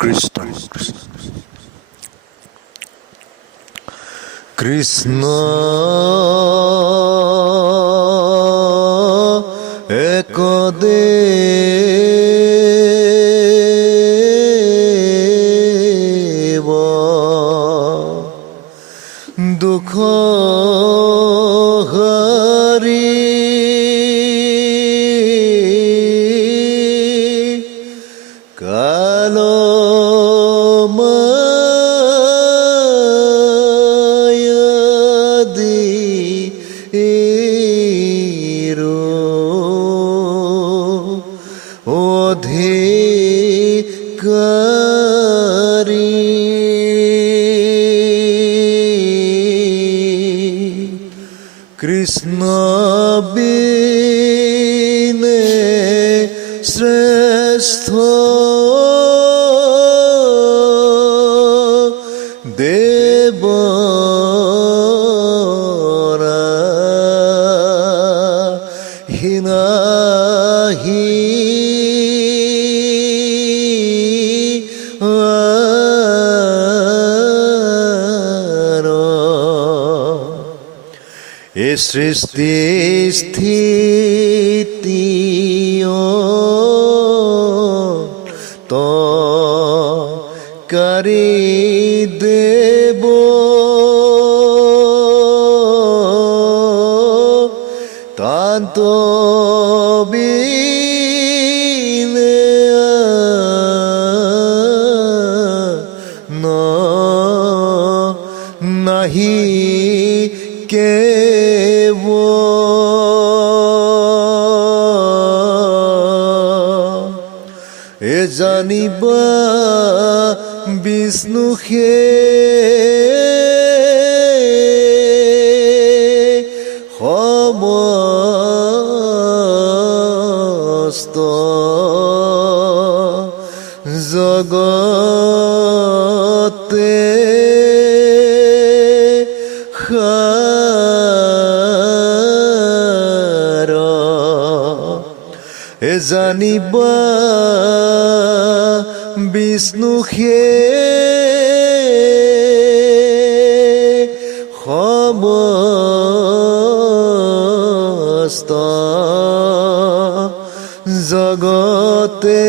কৃষ্ণ কৃষ্ণ একদেব দুঃখ হরি কালো অধিকারী কৃষ্ণ বিনে শ্রেষ্ঠ দেবরা হিনাহি এ সৃষ্টি স্থিতি তো করি দেব তান্ত বিনে নাহি কেব এ জানিবা বিষ্ণুকে সমস্ত জগতে এ জানিবা বিষ্ণুকে সমস্ত জগতে